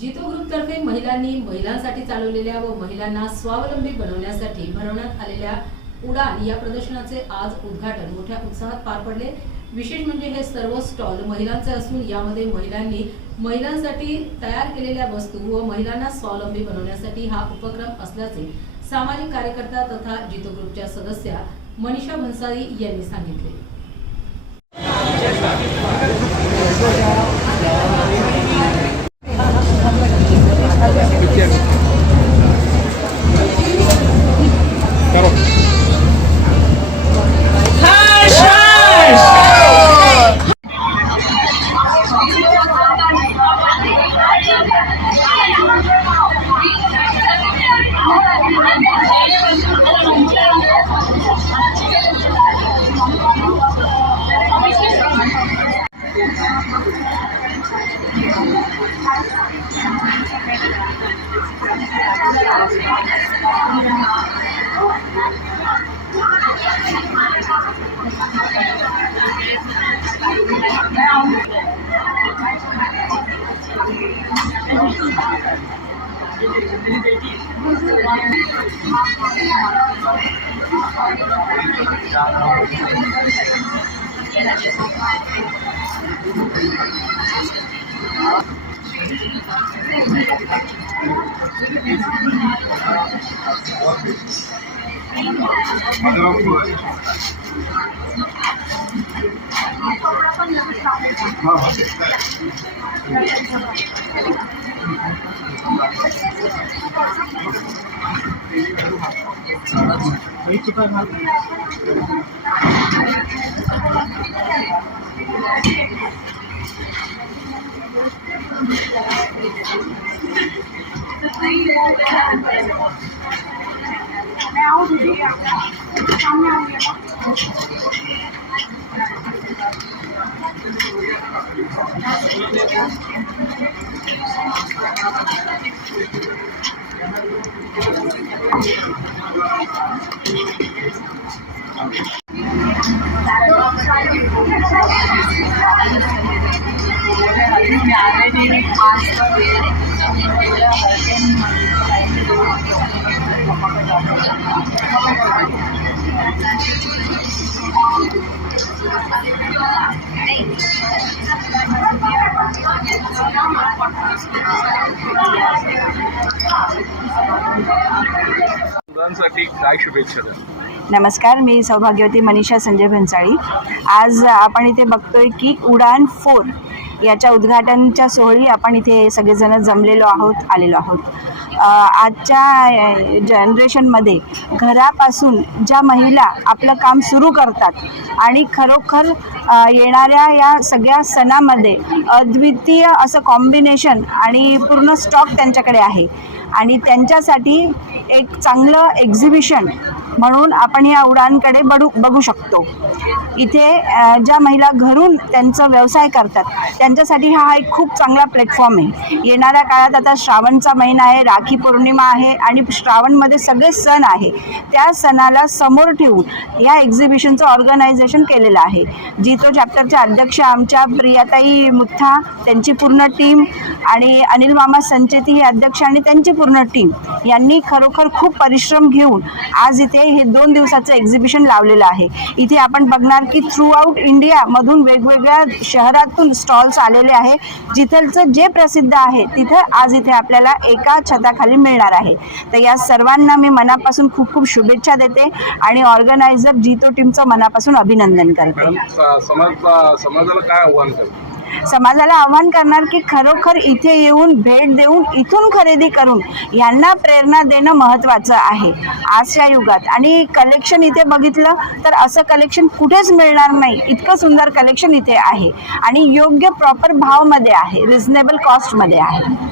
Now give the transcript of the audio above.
जितो ग्रुपतर्फे महिलांसाठी चालवलेल्या व महिलांना स्वावलंबी बनवण्यासाठी भरवण्यात आलेल्या उडान या प्रदर्शनाचे आज उद्घाटन मोठ्या उत्साहात पार पडले। विशेष म्हणजे हे सर्व स्टॉल महिलांचे असून यामध्ये महिलांसाठी तयार केलेल्या वस्तू व महिलांना स्वावलंबी बनवण्यासाठी हा उपक्रम असल्याचे सामाजिक कार्यकर्ता तथा जितो ग्रुपच्या सदस्या मनीषा भन्साळी यांनी सांगितले। नमस्कार, मी सौभाग्यवती मनीषा संजय भन्साळी। आज आपण इथे बघतोय की उडान 4 याच्या उद्घाटनाच्या सोहळी आपण इथे सगळेजण जमलेलो आलेलो आहोत। आजच्या जनरेशनमध्ये घरापासून ज्या महिला आपलं काम सुरू करतात आणि खरोखर येणाऱ्या या सगळ्या सणामध्ये अद्वितीय असं कॉम्बिनेशन आणि पूर्ण स्टॉक त्यांच्याकडे आहे आणि त्यांच्यासाठी एक चांगलं एक्झिबिशन म्हणून आपण या उडानकडे बघू शकतो। इथे ज्या महिला घरून त्यांचा व्यवसाय करतात त्यांच्यासाठी हा एक खूप चांगला प्लॅटफॉर्म आहे। येणाऱ्या काळात आता श्रावणचा महिना आहे, राखी पौर्णिमा आहे आणि श्रावणमध्ये सगळे सण आहे। त्या सणाला समोर ठेवून या एक्झिबिशनचं ऑर्गनायझेशन केलेलं आहे। जितो चॅप्टरच्या अध्यक्ष आमच्या प्रियाताई मुथा, त्यांची पूर्ण टीम आणि अनिल मामा संचेती हे अध्यक्ष आणि त्यांची पूर्ण टीम यांनी खरोखर खूप परिश्रम घेऊन आज इथे हे 2 दिवसाचं एक्झिबिशन लावलेलं आहे। इथे आपण बघणार की थ्रू आउट इंडिया मधून वेगवेगळ्या शहरातून स्टॉल्स आलेले आहे। जिथलचं जे प्रसिद्ध आहे तिथं आज इथे आपल्याला एका छताखाली मिळणार आहे। तर या सर्वांना मी मनापासून खूप खूप शुभेच्छा देते आणि ऑर्गनायझर जितो टीमचं मनापासून अभिनंदन करते। समाजाला काय आव्हान करते? समाजाला आव्हान करणार की खरोखर इथे येऊन भेट देऊन इथून खरेदी करून यांना प्रेरणा देणं महत्त्वाचं आहे आजच्या युगात। आणि कलेक्शन इथे बघितलं तर असं कलेक्शन कुठेच मिळणार नाही, इतकं सुंदर कलेक्शन इथे आहे आणि योग्य प्रॉपर भावमध्ये आहे, रिझनेबल कॉस्टमध्ये आहे।